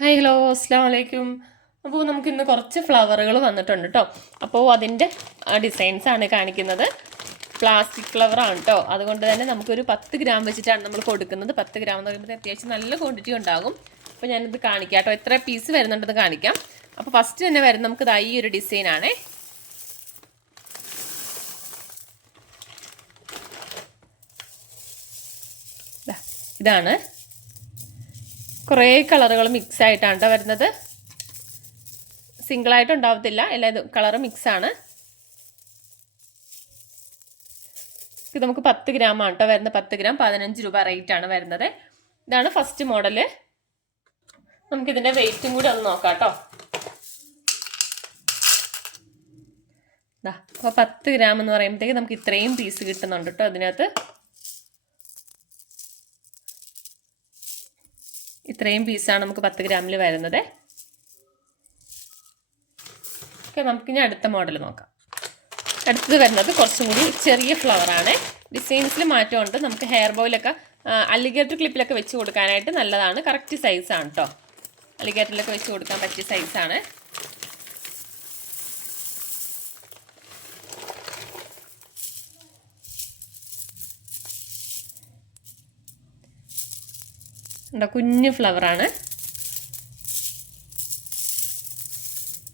Hi hello അസ്സാം വലൈക്കും. അപ്പോൾ നമുക്കിന്ന് കുറച്ച് ഫ്ലവറുകൾ വന്നിട്ടുണ്ട് കേട്ടോ. അപ്പോൾ അതിൻ്റെ ഡിസൈൻസാണ് കാണിക്കുന്നത്. പ്ലാസ്റ്റിക് ഫ്ലവറാണ് കേട്ടോ. അതുകൊണ്ട് തന്നെ നമുക്കൊരു 10 ഗ്രാം വെച്ചിട്ടാണ് നമ്മൾ കൊടുക്കുന്നത്. 10 ഗ്രാം എന്ന് പറയുമ്പോൾ അത്യാവശ്യം നല്ല ക്വാണ്ടിറ്റി ഉണ്ടാകും. അപ്പോൾ ഞാനിത് കാണിക്കാം കേട്ടോ, എത്ര പീസ് വരുന്നുണ്ടെന്ന് കാണിക്കാം. അപ്പോൾ ഫസ്റ്റ് തന്നെ വരുന്നത് നമുക്കിത് ഈ ഒരു ഡിസൈനാണേ. ഇതാണ്, കുറേ കളറുകൾ മിക്സ് ആയിട്ടാണ് കേട്ടോ വരുന്നത്. സിംഗിളായിട്ട് ഉണ്ടാവത്തില്ല, എല്ലാ കളറ് മിക്സാണ്. ഇത് നമുക്ക് 10 ഗ്രാം ആണ് കേട്ടോ വരുന്നത്. 10 ഗ്രാം 15 രൂപ റേറ്റ് ആണ് വരുന്നത്. ഇതാണ് ഫസ്റ്റ് മോഡല്. നമുക്കിതിൻ്റെ വെയിറ്റും കൂടി ഒന്ന് നോക്കാം കേട്ടോ. അപ്പോൾ 10 ഗ്രാം എന്ന് പറയുമ്പോഴത്തേക്ക് നമുക്ക് ഇത്രയും പീസ് കിട്ടുന്നുണ്ട് കേട്ടോ. അതിനകത്ത് ഇത്രയും പീസാണ് നമുക്ക് 10 ഗ്രാമിൽ വരുന്നത്. ഓക്കെ, നമുക്കിനി അടുത്ത മോഡൽ നോക്കാം. അടുത്തത് വരുന്നത് കുറച്ചും കൂടി ചെറിയ ഫ്ലവറാണ്. ഡിസൈൻസിൽ മാറ്റമുണ്ട്. നമുക്ക് ഹെയർ ബോയിലൊക്കെ അലിഗേറ്റർ ക്ലിപ്പിലൊക്കെ വെച്ച് കൊടുക്കാനായിട്ട് നല്ലതാണ്. കറക്റ്റ് സൈസാണ് കേട്ടോ. അലിഗേറ്ററിലൊക്കെ വെച്ച് കൊടുക്കാൻ പറ്റിയ സൈസാണ്. കുഞ്ഞു ഫ്ലവറാണ്.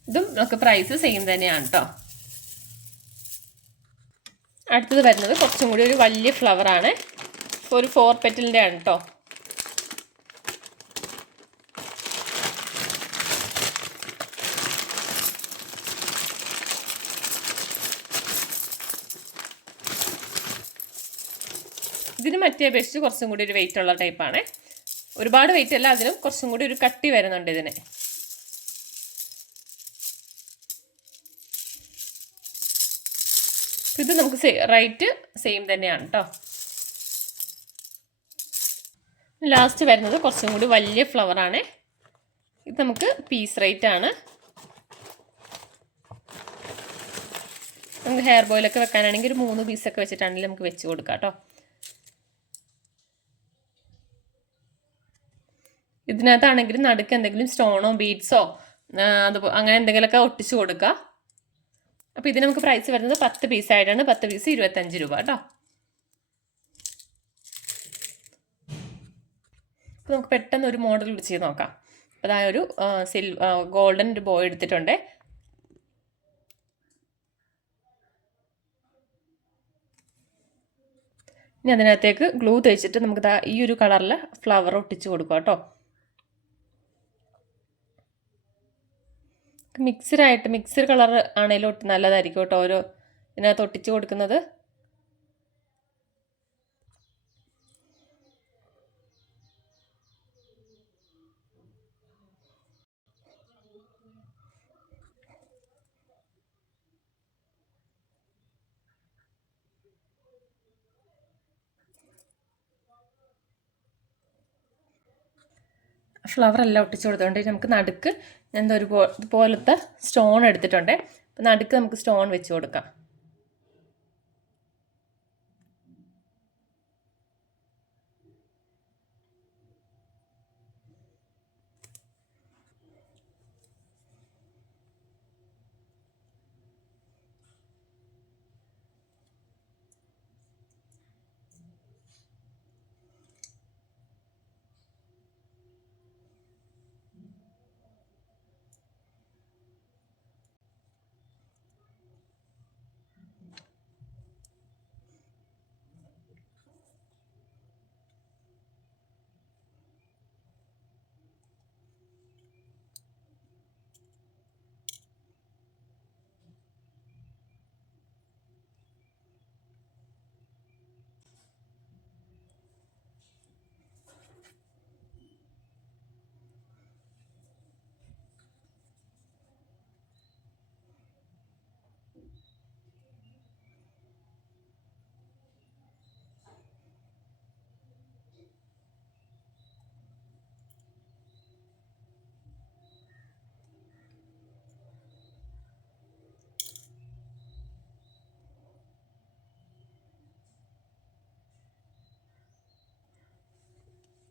ഇതും നമുക്ക് പ്രൈസ് സെയിം തന്നെയാണ് കേട്ടോ. അടുത്തത് വരുന്നത് കുറച്ചും കൂടി ഒരു വലിയ ഫ്ലവറാണ്. ഒരു 4 പെറ്റലിൻ്റെ ആണ് കേട്ടോ. ഇതിന് മറ്റേ അപേക്ഷിച്ച് കുറച്ചും കൂടി ഒരു വെയിറ്റ് ഉള്ള ടൈപ്പാണ്. ഒരുപാട് വെയിറ്റ് അല്ല, അതിനും കുറച്ചും കൂടി ഒരു കട്ടി വരുന്നുണ്ട് ഇതിന്. ഇത് നമുക്ക് റേറ്റ് സെയിം തന്നെയാണ് കേട്ടോ. ലാസ്റ്റ് വരുന്നത് കുറച്ചും കൂടി വലിയ ഫ്ലവറാണ്. ഇത് നമുക്ക് പീസ് റേറ്റ് ആണ്. നമുക്ക് ഹെയർ ബോയിലൊക്കെ വെക്കാനാണെങ്കിൽ ഒരു 3 പീസൊക്കെ വെച്ചിട്ടാണെങ്കിൽ നമുക്ക് വെച്ച് കൊടുക്കാം കേട്ടോ. ഇതിനകത്താണെങ്കിലും നടുക്ക് എന്തെങ്കിലും സ്റ്റോണോ ബീഡ്സോ അങ്ങനെ എന്തെങ്കിലുമൊക്കെ ഒട്ടിച്ച് കൊടുക്കുക. അപ്പോൾ ഇതിന് നമുക്ക് പ്രൈസ് വരുന്നത് 10 പീസായിട്ടാണ്. 10 പീസ് 25 രൂപ കേട്ടോ. അപ്പോൾ നമുക്ക് പെട്ടെന്ന് ഒരു മോഡൽ ചെയ്ത് നോക്കാം. അപ്പോൾ അതായത് ഒരു ഗോൾഡൻ ഒരു ബോയ് എടുത്തിട്ടുണ്ട്. ഇനി അതിനകത്തേക്ക് ഗ്ലൂ തേച്ചിട്ട് നമുക്ക് ഈ ഒരു കളറിൽ ഫ്ലവർ ഒട്ടിച്ച് കൊടുക്കാം കേട്ടോ. മിക്സ്ഡ് കളർ ആണെങ്കിലും നല്ലതായിരിക്കും കേട്ടോ. ഓരോ ഇതിനകത്ത് ഒട്ടിച്ച് കൊടുക്കുന്നത്. ഫ്ലവർ എല്ലാം ഒട്ടിച്ച് കൊടുത്തുകൊണ്ട് നമുക്ക് നടുക്ക് എന്താ ഇതുപോലത്തെ സ്റ്റോൺ എടുത്തിട്ടുണ്ട്. അപ്പം നടുക്ക് നമുക്ക് സ്റ്റോൺ വെച്ച് കൊടുക്കാം.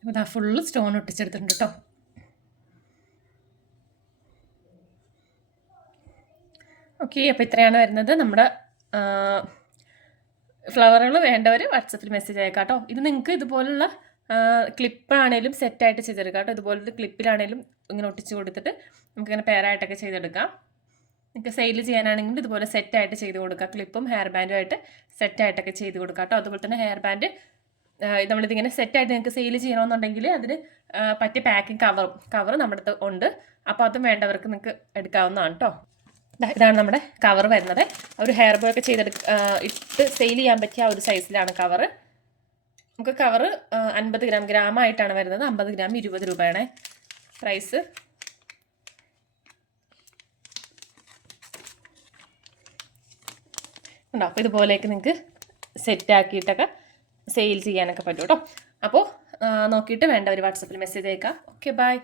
അപ്പോൾ ഫുള്ള് സ്റ്റോൺ ഒട്ടിച്ചെടുത്തിട്ടുണ്ട് കേട്ടോ. ഓക്കെ, അപ്പോൾ ഇത്രയാണ് വരുന്നത്. നമ്മുടെ ഫ്ലവറുകൾ വേണ്ടവർ വാട്സപ്പിൽ മെസ്സേജ് അയക്കാം കേട്ടോ. ഇത് നിങ്ങൾക്ക് ഇതുപോലുള്ള ക്ലിപ്പാണേലും സെറ്റായിട്ട് ചെയ്തെടുക്കാം കേട്ടോ. ഇതുപോലത്തെ ക്ലിപ്പിലാണേലും ഇങ്ങനെ ഒട്ടിച്ച് കൊടുത്തിട്ട് നമുക്കിങ്ങനെ പെയറായിട്ടൊക്കെ ചെയ്തെടുക്കാം. നിങ്ങൾക്ക് സെയിൽ ചെയ്യാനാണെങ്കിൽ ഇതുപോലെ സെറ്റായിട്ട് ചെയ്ത് കൊടുക്കുക. ക്ലിപ്പും ഹെയർ ബാൻഡും ആയിട്ട് സെറ്റായിട്ടൊക്കെ ചെയ്ത് കൊടുക്കുക കേട്ടോ. അതുപോലെ തന്നെ ഹെയർ ബാൻഡ് നമ്മളിതിങ്ങനെ സെറ്റായിട്ട് നിങ്ങൾക്ക് സെയിൽ ചെയ്യണമെന്നുണ്ടെങ്കിൽ അതിന് പറ്റിയ പാക്കിംഗ് കവർ നമ്മുടെ അടുത്ത് ഉണ്ട്. അപ്പോൾ അതും വേണ്ടവർക്ക് നിങ്ങൾക്ക് എടുക്കാവുന്നതാണ് കേട്ടോ. ഇതാണ് നമ്മുടെ കവർ വരുന്നത്. ഒരു ഹെയർ ബോ ഒക്കെ ഇട്ട് സെയിൽ ചെയ്യാൻ പറ്റിയ ഒരു സൈസിലാണ് കവർ. നമുക്ക് കവർ 50 ഗ്രാമായിട്ടാണ് വരുന്നത്. 50 ഗ്രാം 20 രൂപയാണ് പ്രൈസ്. ഉണ്ടോ? അപ്പോൾ ഇതുപോലെയൊക്കെ നിങ്ങൾക്ക് സെറ്റാക്കിയിട്ടൊക്കെ സെയിൽ ചെയ്യാനൊക്കെ പറ്റും കേട്ടോ. അപ്പോൾ നോക്കിയിട്ട് വേണ്ടവർ വാട്സപ്പിൽ മെസ്സേജ് അയക്കാം. Okay, by.